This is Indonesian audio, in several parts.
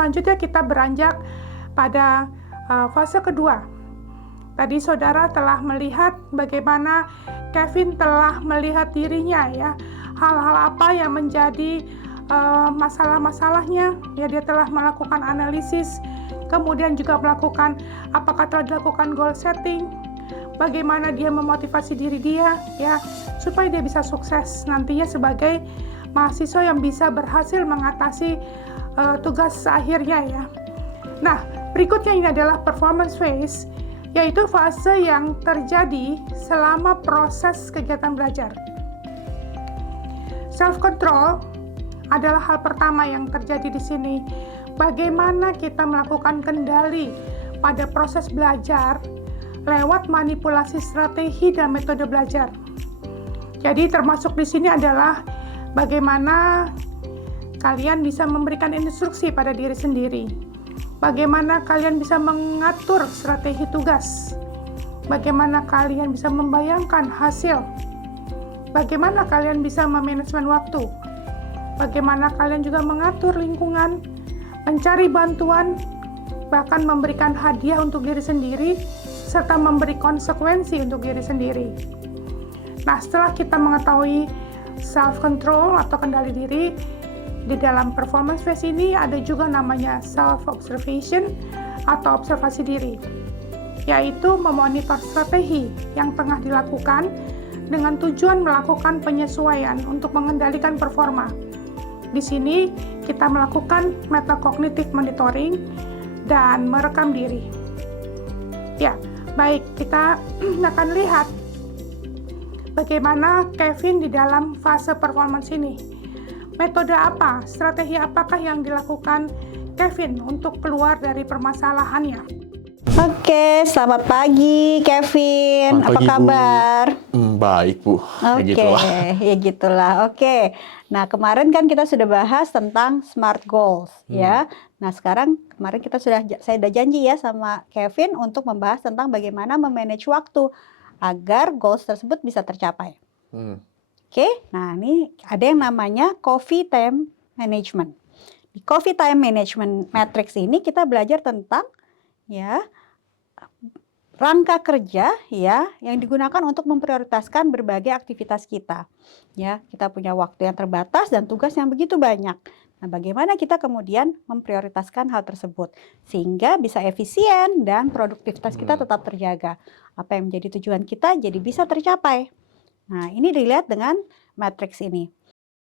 selanjutnya kita beranjak pada fase kedua. Tadi saudara telah melihat bagaimana Kevin telah melihat dirinya ya, hal-hal apa yang menjadi masalah-masalahnya ya. Dia telah melakukan analisis, kemudian juga melakukan apakah telah dilakukan goal setting, bagaimana dia memotivasi diri dia ya, supaya dia bisa sukses nantinya sebagai mahasiswa yang bisa berhasil mengatasi tugas akhirnya ya. Nah, berikutnya ini adalah performance phase, yaitu fase yang terjadi selama proses kegiatan belajar. Self control adalah hal pertama yang terjadi di sini. Bagaimana kita melakukan kendali pada proses belajar lewat manipulasi strategi dan metode belajar. Jadi termasuk di sini adalah bagaimana kalian bisa memberikan instruksi pada diri sendiri. Bagaimana kalian bisa mengatur strategi tugas. Bagaimana kalian bisa membayangkan hasil. Bagaimana kalian bisa memanajemen waktu. Bagaimana kalian juga mengatur lingkungan, mencari bantuan, bahkan memberikan hadiah untuk diri sendiri, serta memberi konsekuensi untuk diri sendiri. Nah, setelah kita mengetahui self-control atau kendali diri, di dalam performance phase ini ada juga namanya self-observation atau observasi diri, yaitu memonitor strategi yang tengah dilakukan dengan tujuan melakukan penyesuaian untuk mengendalikan performa. Di sini kita melakukan metacognitive monitoring dan merekam diri. Ya, baik, kita akan lihat bagaimana Kevin di dalam fase performance ini. Metode apa, strategi apakah yang dilakukan Kevin untuk keluar dari permasalahannya? Oke, selamat pagi Kevin. Selamat Apa pagi, kabar? Bu. Baik, Bu. Oke, ya gitulah. Oke. Nah, kemarin kan kita sudah bahas tentang SMART goals ya. Nah, kemarin saya udah janji ya sama Kevin untuk membahas tentang bagaimana memanage waktu agar goals tersebut bisa tercapai. Oke, nah ini ada yang namanya Coffee Time Management. Di Coffee Time Management Matrix ini kita belajar tentang ya rangka kerja ya yang digunakan untuk memprioritaskan berbagai aktivitas kita. Ya, kita punya waktu yang terbatas dan tugas yang begitu banyak. Nah, bagaimana kita kemudian memprioritaskan hal tersebut sehingga bisa efisien dan produktivitas kita tetap terjaga. Apa yang menjadi tujuan kita jadi bisa tercapai. Nah, ini dilihat dengan matriks ini.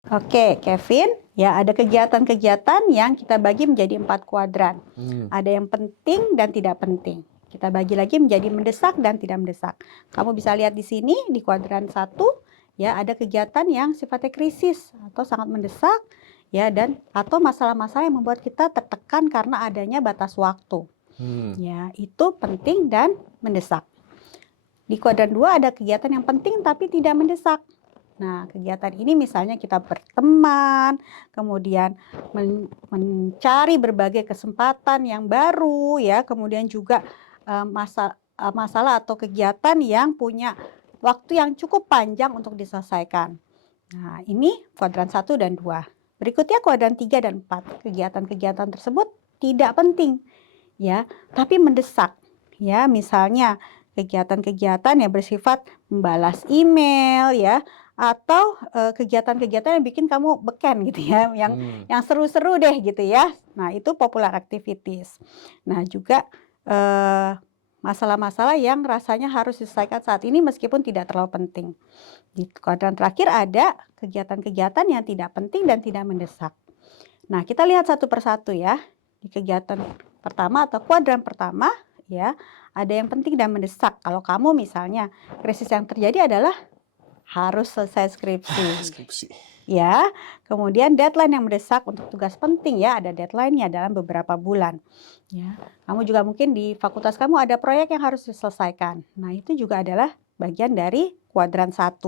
Oke, Kevin, ya ada kegiatan-kegiatan yang kita bagi menjadi 4 kuadran. Ada yang penting dan tidak penting. Kita bagi lagi menjadi mendesak dan tidak mendesak. Kamu bisa lihat di sini di kuadran 1, ya ada kegiatan yang sifatnya krisis atau sangat mendesak, ya atau masalah-masalah yang membuat kita tertekan karena adanya batas waktu. Ya, itu penting dan mendesak. Di kuadran 2 ada kegiatan yang penting tapi tidak mendesak. Nah, kegiatan ini misalnya kita berteman, kemudian mencari berbagai kesempatan yang baru, ya, kemudian juga masalah atau kegiatan yang punya waktu yang cukup panjang untuk diselesaikan. Nah, ini kuadran 1 dan 2. Berikutnya kuadran 3 dan 4. Kegiatan-kegiatan tersebut tidak penting, ya, tapi mendesak. Ya, misalnya kegiatan-kegiatan yang bersifat membalas email ya atau kegiatan-kegiatan yang bikin kamu beken gitu ya, yang seru-seru deh gitu ya. Nah, itu popular activities. Nah, juga masalah-masalah yang rasanya harus diselesaikan saat ini meskipun tidak terlalu penting. Di kuadran terakhir ada kegiatan-kegiatan yang tidak penting dan tidak mendesak. Nah, kita lihat satu persatu ya. Di kegiatan pertama atau kuadran pertama ya, ada yang penting dan mendesak. Kalau kamu misalnya krisis yang terjadi adalah harus selesai skripsi. Ya, kemudian deadline yang mendesak untuk tugas penting ya, ada deadline-nya dalam beberapa bulan. Ya, kamu juga mungkin di fakultas kamu ada proyek yang harus diselesaikan. Nah, itu juga adalah bagian dari kuadran 1.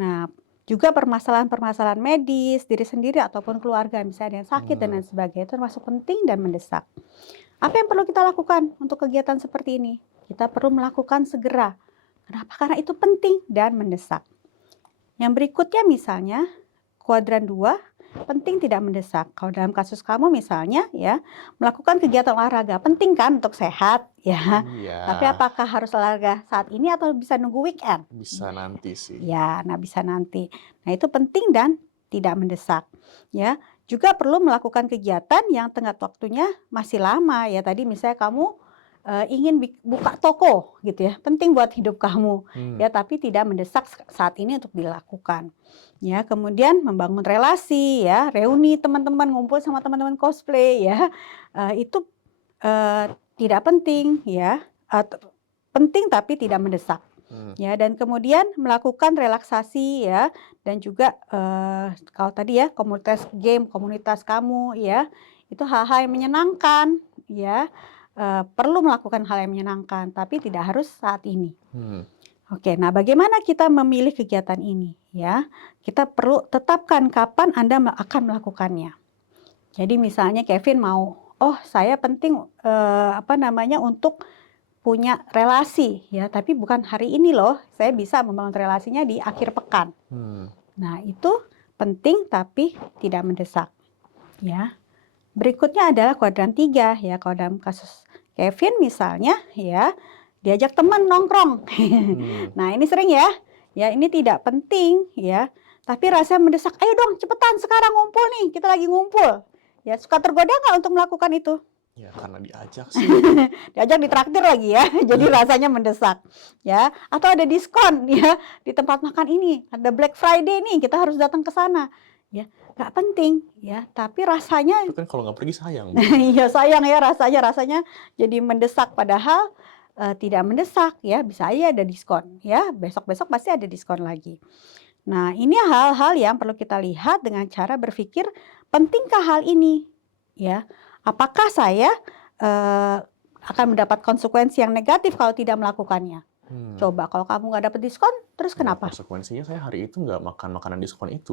Nah, juga permasalahan-permasalahan medis diri sendiri ataupun keluarga, misalnya ada yang sakit dan lain sebagainya, itu termasuk penting dan mendesak. Apa yang perlu kita lakukan untuk kegiatan seperti ini? Kita perlu melakukan segera. Kenapa? Karena itu penting dan mendesak. Yang berikutnya misalnya kuadran 2 penting tidak mendesak. Kalau dalam kasus kamu misalnya ya, melakukan kegiatan olahraga penting kan untuk sehat ya. Tapi Iya, apakah harus olahraga saat ini atau bisa nunggu weekend? bisa nanti sih. Ya, nah bisa nanti. Nah, itu penting dan tidak mendesak ya. Juga perlu melakukan kegiatan yang tenggat waktunya masih lama ya. Tadi misalnya kamu ingin buka toko gitu ya, penting buat hidup kamu ya, tapi tidak mendesak saat ini untuk dilakukan ya. Kemudian membangun relasi ya, reuni teman-teman, ngumpul sama teman-teman cosplay ya, itu tidak penting ya, penting tapi tidak mendesak ya. Dan kemudian melakukan relaksasi ya, dan juga kalau tadi ya komunitas game, komunitas kamu ya, itu hal-hal yang menyenangkan ya. Perlu melakukan hal yang menyenangkan, tapi tidak harus saat ini. Oke, nah bagaimana kita memilih kegiatan ini ya? Kita perlu tetapkan kapan Anda akan melakukannya. Jadi misalnya Kevin mau, oh saya penting untuk punya relasi ya, tapi bukan hari ini loh. Saya bisa membangun relasinya di akhir pekan. Nah itu penting tapi tidak mendesak ya. Berikutnya adalah kuadran 3 ya. Kalau dalam kasus Kevin misalnya ya, diajak teman nongkrong. Nah ini sering ya. Ya ini tidak penting ya, tapi rasanya mendesak, ayo dong cepetan sekarang ngumpul nih, kita lagi ngumpul. Ya suka tergoda nggak untuk melakukan itu? Ya karena diajak sih. Diajak ditraktir lagi ya, jadi rasanya mendesak ya. Atau ada diskon ya di tempat makan ini, ada Black Friday nih, kita harus datang ke sana ya. Nggak penting ya, tapi rasanya Itu kan kalau nggak pergi sayang, Bu. iya sayang ya, rasanya jadi mendesak, padahal tidak mendesak ya. Bisa aja ada diskon ya, besok-besok pasti ada diskon lagi. Nah ini hal-hal yang perlu kita lihat dengan cara berpikir, pentingkah hal ini ya. Apakah saya akan mendapat konsekuensi yang negatif kalau tidak melakukannya? Coba kalau kamu nggak dapat diskon, terus kenapa? Konsekuensinya saya hari itu nggak makan makanan diskon itu.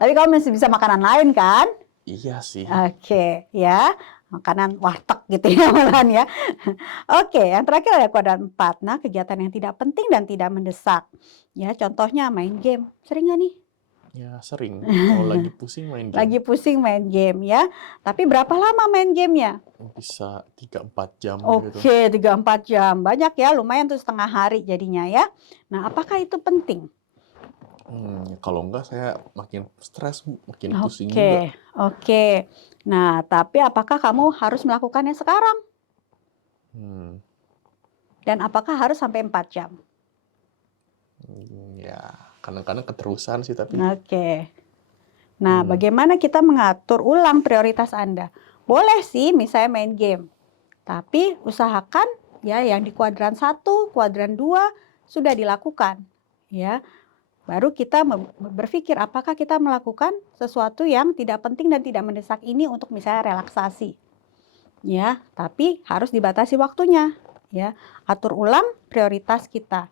Tapi kamu masih bisa makanan lain kan? Iya sih. Oke ya, makanan warteg gitu ya malahan ya. Oke, yang terakhir ada kuadran 4. Nah, kegiatan yang tidak penting dan tidak mendesak. Ya, contohnya main game. Sering nggak nih? Ya sering. Kalau lagi pusing main game. Lagi pusing main game ya. Tapi berapa lama main gamenya? Bisa 3-4 jam gitu. Oke, 3-4 jam. Banyak ya, lumayan tuh setengah hari jadinya ya. Nah, apakah itu penting? Kalau enggak saya makin stres, Bu. Makin pusing juga. Oke. Nah, tapi apakah kamu harus melakukannya sekarang? Dan apakah harus sampai 4 jam? Ya, kadang-kadang keterusan sih tapi. Oke. Nah, bagaimana kita mengatur ulang prioritas Anda? Boleh sih misalnya main game. Tapi usahakan ya yang di kuadran 1, kuadran 2 sudah dilakukan. Ya. Baru kita berpikir apakah kita melakukan sesuatu yang tidak penting dan tidak mendesak ini untuk misalnya relaksasi. Ya, tapi harus dibatasi waktunya. Ya, atur ulang prioritas kita.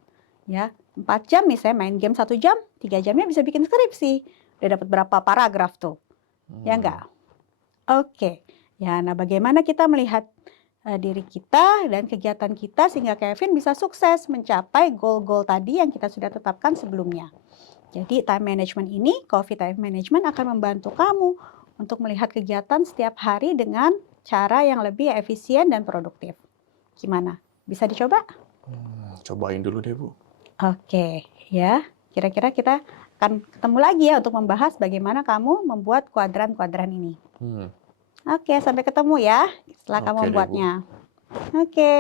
Ya, 4 jam misalnya main game 1 jam, 3 jamnya bisa bikin skripsi. Udah dapat berapa paragraf tuh? Ya enggak? Oke. Ya, nah bagaimana kita melihat diri kita dan kegiatan kita sehingga Kevin bisa sukses mencapai goal-goal tadi yang kita sudah tetapkan sebelumnya. Jadi time management ini, Coffee Time Management akan membantu kamu untuk melihat kegiatan setiap hari dengan cara yang lebih efisien dan produktif. Gimana? Bisa dicoba? Cobain dulu deh, Bu. Oke, ya. Kira-kira kita akan ketemu lagi ya untuk membahas bagaimana kamu membuat kuadran-kuadran ini. Oke, sampai ketemu ya setelah kamu Oke deh, Bu. membuatnya. Oke.